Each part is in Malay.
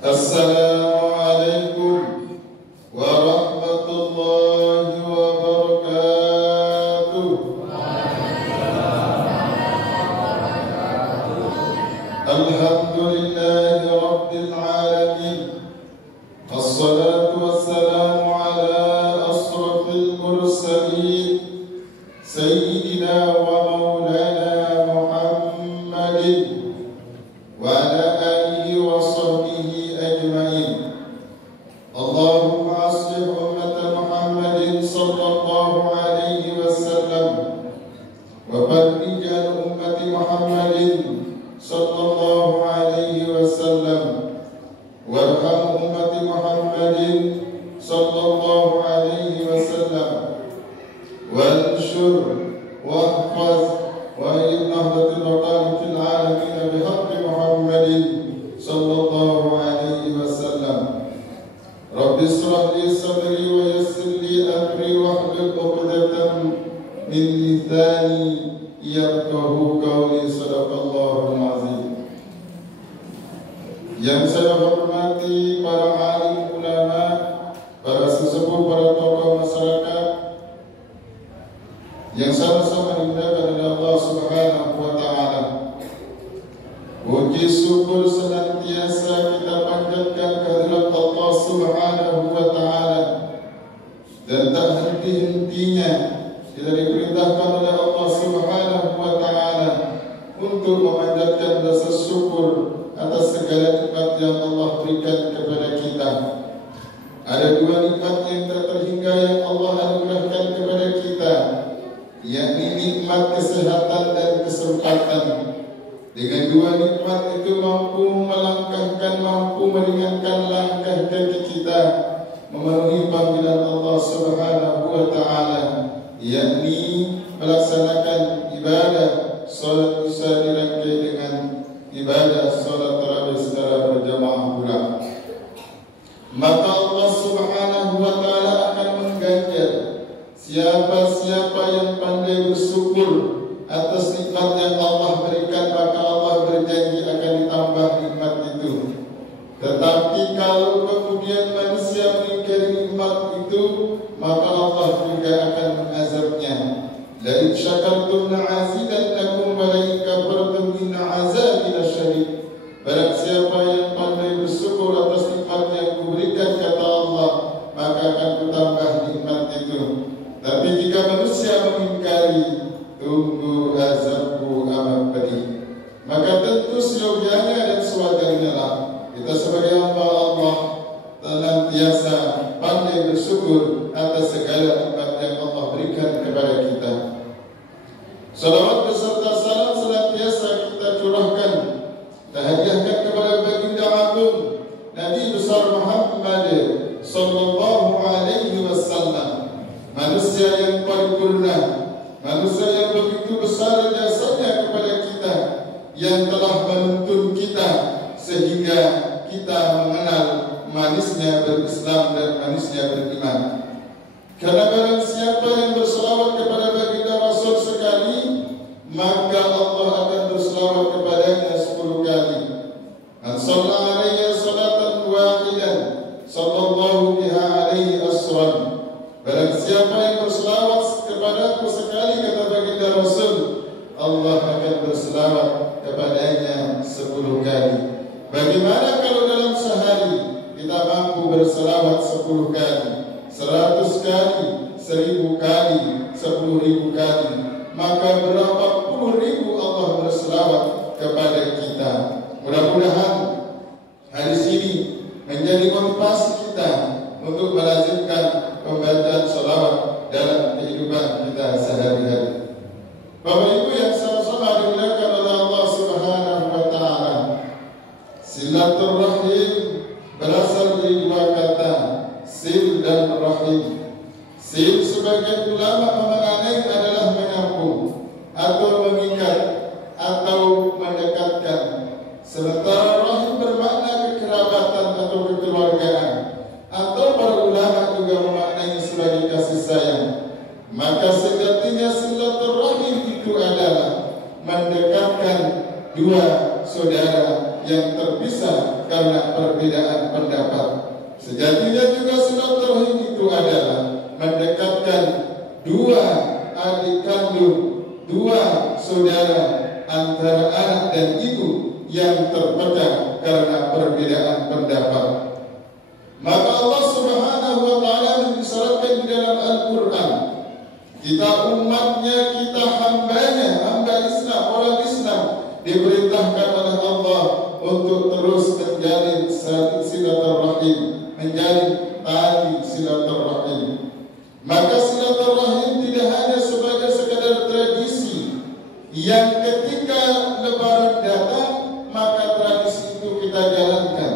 Assalamualaikum warahmatullahi wabarakatuh. Alhamdulillahi rabbil alamin. Assalatu wassalamu ala asrafil mursalin Sayyidina wa maulana Muhammadin wa ala alihi wa sahbihi ajma'in. Allahumma aslih ummata Muhammadin sallallahu alaihi wasallam wa farrij an ummati Muhammadin sallallahu alaihi wasallam warham ummati Muhammadin sallallahu alaihi wasallam wanshur wahfaz wa innahdatil maqam fil alamin bihaqqi Muhammadin sallallahu alaihi wasallam. Rabbi israh li sadri wa yassir li amri wahlul 'uqdatam min lisani yafqahu qawli. Sadaqallahul azim. Yang saya hormati para alim ulama, para sesepuh, para tokoh masyarakat yang sama-sama dimuliakan oleh Allah Subhanahu wa taala. Puji syukur senantiasa kita panjatkan kehadirat Allah Subhanahu wa taala, dan tak henti-hentinya kita diperintahkan oleh Allah Subhanahu wa taala untuk memanjatkan rasa syukur atas segala nikmat yang Allah berikan kepada kita. Ada dua nikmat yang tak terhingga yang Allah anugerahkan kepada kita, yakni nikmat kesehatan dan kesempatan. Dengan dua nikmat itu mampu melangkahkan, mampu meringankan langkah kaki kita memenuhi panggilan Allah Subhanahu wa taala, yakni melaksanakan ibadah salat Isya dirangkai dengan ibadah salat tarawih secara berjamaah pula. Maka Allah Subhanahu wa taala akan mengganjar siapa-siapa yang pandai bersyukur atas nikmat yang Allah berikan, maka Allah berjanji akan ditambah nikmat itu. Tetapi kalau kemudian manusia mengingkari nikmat itu, maka Allah juga akan mengazabnya. La in syakartum la'azidannakum wa la in kafartum inna 'azabi lasyadid. Barang siapa yang pandai bersyukur atas nikmat yang kuberikan, kata Allah, maka akan kutambah nikmat itu. Tapi jika manusia mengingkari, tunggu azabku amat pedih. Maka tentu seyogianya dan sewajarnya lah kita sebagai hamba Allah senantiasa pandai bersyukur atas segala nikmat yang Allah berikan kepada kita. Salawat beserta salam senantiasa kita curahkan, kita hadiahkan kepada baginda agung Nabi besar Muhammad sallallahu alaihi wasallam, manusia yang paripurna, manusia yang begitu besar jasanya kepada kita, yang telah menuntun kita sehingga kita mengenal manisnya berislam dan manisnya beriman. Karena barang siapa yang berselawat kepada baginda Rasul sekali, maka Allah akan berselawat kepadanya 10 kali. Man shalla alaihi salatan wahidan sallallahu biha alaihi asran. Barang siapa yang berselawat kepadaku sekali, kata baginda Rasul, Allah akan berselawat kepadanya 10 kali. Bagaimana kalau dalam sehari kita mampu berselawat 10 kali, 100 kali, 1000 kali, 10.000 kali, maka berapa puluh ribu Allah berselawat kepada kita. Mudah-mudahan hadis ini menjadi motivasi kita untuk melazimkan pembacaan salawat dalam kehidupan kita sehari-hari. Bapak Ibu yang sama-sama dimuliakan oleh Allah Subhanahu wa taala, silaturahim berasal dari dua kata, sil dan rahim. Sil sebagian ulama memaknai adalah menyambung atau mengikat atau mendekatkan, sementara rahim bermakna kekerabatan atau kekeluargaan, atau para ulama juga memaknai sebagai kasih sayang. Maka sejatinya silaturahim itu adalah mendekatkan dua saudara yang terpisah karena perbedaan pendapat. Sejatinya juga silaturahim itu adalah mendekatkan dua adik kandung, dua saudara antara anak dan ibu yang terpecah karena perbedaan pendapat. Maka Allah Subhanahu wa taala mengisyaratkan di dalam Al-Qur'an, kita umatnya, kita hambanya, hamba Islam, orang Islam, diperintahkan oleh Allah untuk terus menjalin silaturahim, menjalin tali silaturahim. Maka silaturahim tidak hanya sebagai sekadar tradisi yang ketika Lebaran datang maka tradisi itu kita jalankan.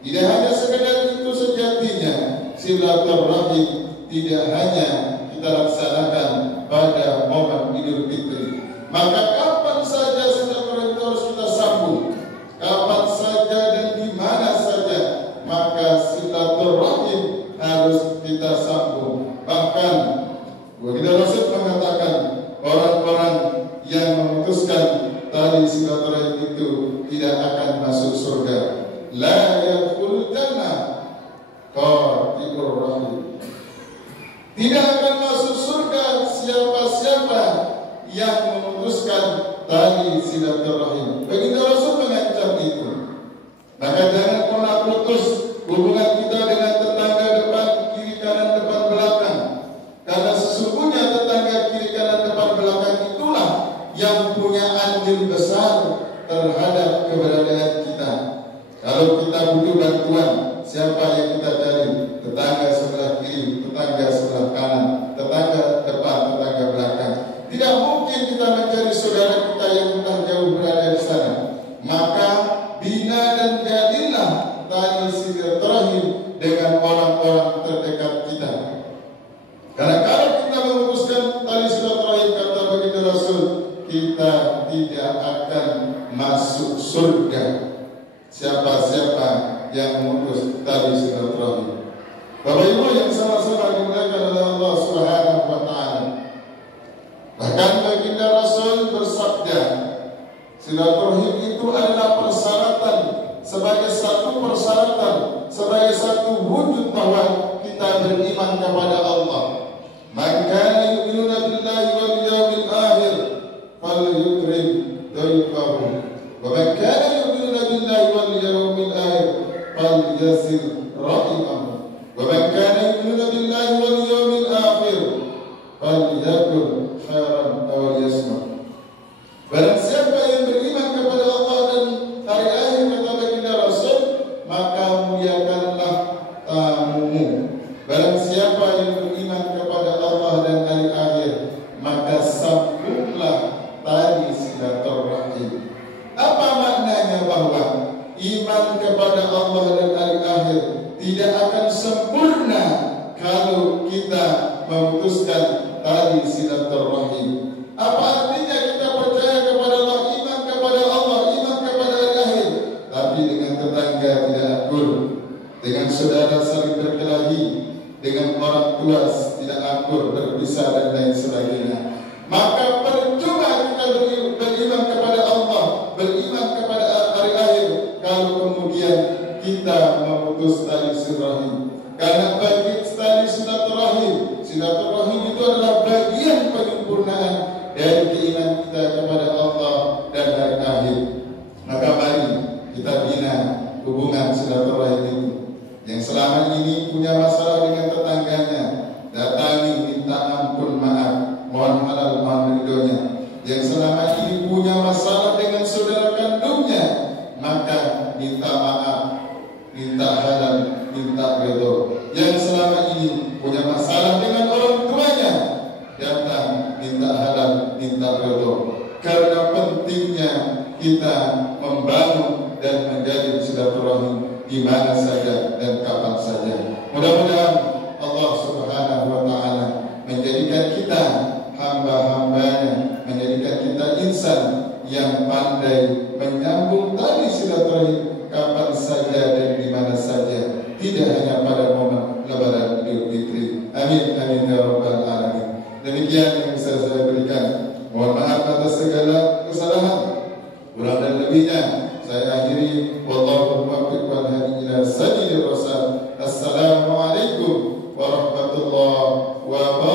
Tidak hanya sekadar itu sejatinya. Silaturahim tidak hanya kita laksanakan pada momen Idul Fitri. Maka kapan saja silaturahim itu harus kita sambung, kapan saja dan di mana saja, maka silaturahim harus kita sambung. Bahkan Baginda Rasul mengatakan, orang-orang yang memutuskan tali silaturahim itu tidak akan masuk surga. La yadkhulul jannah qati'ur rahim. Tidak akan masuk surga siapa-siapa yang memutuskan tali silaturahim. Baginda Rasul mengancam itu. Maka jangan pernah putus hubungan kita dengan tetangga depan, kiri, kanan, depan, belakang. Karena sesungguhnya tetangga kiri, kanan, depan, belakang itulah yang punya andil besar terhadap keberadaan kita. Kalau kita butuh bantuan, siapa yang kita cari? Tetangga sebelah kiri, tetangga sebelah kanan, tetangga depan, tetangga belakang. Tidak mungkin kita mencari saudara kita yang entah jauh berada di sana. Maka bina dan jadilah tali silaturahim dengan orang-orang terdekat kita. Karena kalau kita memutuskan tali silaturahim, kata Baginda Rasul, kita tidak akan masuk surga. Siapa-siapa yang memutus tali silaturahim. Bapak Ibu yang sama-sama dimuliakan oleh Allah Subhanahu wa taala. Bahkan Baginda Rasul bersabda, silaturahim itu adalah persyaratan, sebagai satu persyaratan, sebagai satu wujud bahwa kita beriman kepada Allah. Man kana yu'minu billahi wal yawmil akhir falyukrim dayfahu. Wa man kana yu'minu billahi wal yawmil akhir falyasir rahimahu. Wa man kana yu'minu billahi wal yawmil akhir falyakul khairan aw liyasmut. Barang siapa yang beriman kepada Allah dan hari akhir, kata Baginda Rasul, maka muliakanlah tamumu. Barang siapa yang beriman kepada Allah dan hari akhir, maka sambunglah tali silaturahim. Apa maknanya? Bahwa iman kepada Allah dan hari akhir tidak akan sempurna kalau kita memutuskan tali silaturahim. Apa artinya kita percaya kepada Allah, iman kepada Allah, iman kepada hari akhir, tapi dengan tetangga tidak akur, dengan saudara saling berkelahi, dengan orang tua tidak akur, berpisah dan lain sebagainya? Maka percuma kita beriman kepada Allah, beriman kepada hari akhir, kalau kemudian kita memutus tali silaturahim. Karena bagi tali silaturahim, silaturahim itu adalah bagian penyempurnaan dari keimanan kita kepada Allah dan hari akhir. Maka mari kita bina hubungan silaturahim itu. Yang selama ini punya masalah dengan tetangganya, datangi, minta ampun, maaf, mohon halal, mohon ridhonya. Yang selama ini punya masalah dengan saudara kandungnya, maka minta maaf, minta halal, minta ridho. Yang selama ini punya masalah dengan orang tuanya, datang, minta halal, minta ridho. Karena pentingnya kita membangun dan menjalin silaturahim di mana saja dan kapan saja. Mudah-mudahan Allah Subhanahu wa taala menjadikan kita hamba-hambanya, menjadikan kita insan yang pandai menyambung tali silaturahim kapan saja dan di mana saja, tidak hanya pada momen Lebaran Idul Fitri. Amin amin ya rabbal alamin. Demikian yang bisa saya berikan. Mohon maaf atas segala kesalahan, kurang dan lebihnya Saya akhiri, wallahu muwaffiq wal hadi ila sabilir rasul. Assalamualaikum warahmatullahi wabarakatuh.